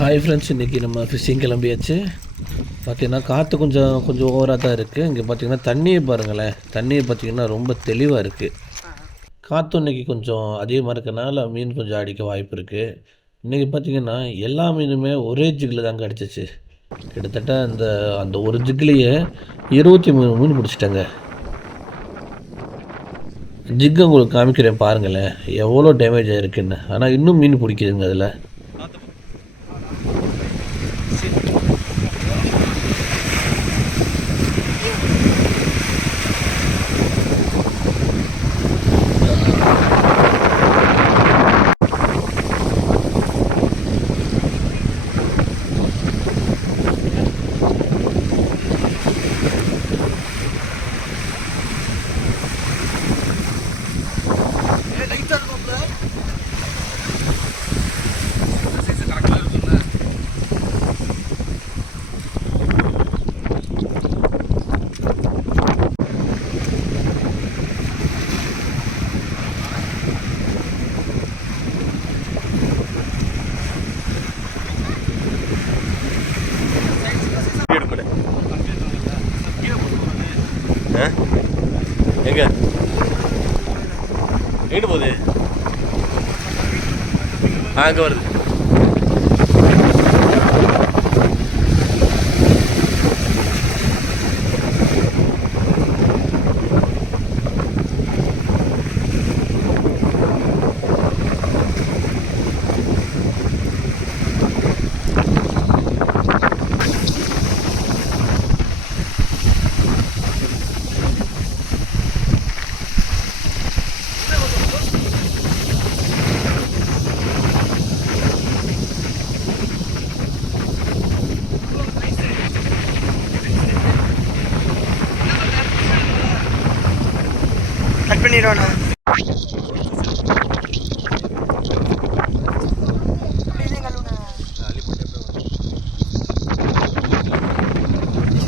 Hi friends இன்றைக்கி நம்ம fishing கிளம்பியாச்சு. பார்த்தீங்கன்னா காற்று கொஞ்சம் கொஞ்சம் ஓவராக தான் இருக்குது இங்கே பார்த்தீங்கன்னா தண்ணியை பாருங்களேன். தண்ணியை பார்த்தீங்கன்னா ரொம்ப தெளிவாக இருக்குது காற்று இன்னைக்கு கொஞ்சம் அதிகமாக இருக்கனால மீன் கொஞ்சம் அடிக்க வாய்ப்பு இருக்குது இன்றைக்கி பார்த்தீங்கன்னா எல்லா மீனுமே ஒரே ஜிக்கில் தாங்க அடிச்சிச்சு. கிட்டத்தட்ட அந்த அந்த ஒரு ஜிக்லேயே இருபத்தி மூணு மீன் பிடிச்சிட்டேங்க. ஜிக்கு உங்களுக்கு காமிக்கிறேன் பாருங்களேன். எவ்வளோ டேமேஜ் ஆகிருக்குன்னு ஆனால் இன்னும் மீன் பிடிக்குதுங்க அதில். Sin. எங்க? எங்கிட்டு போகுது? அங்கே வருது. 色なんです。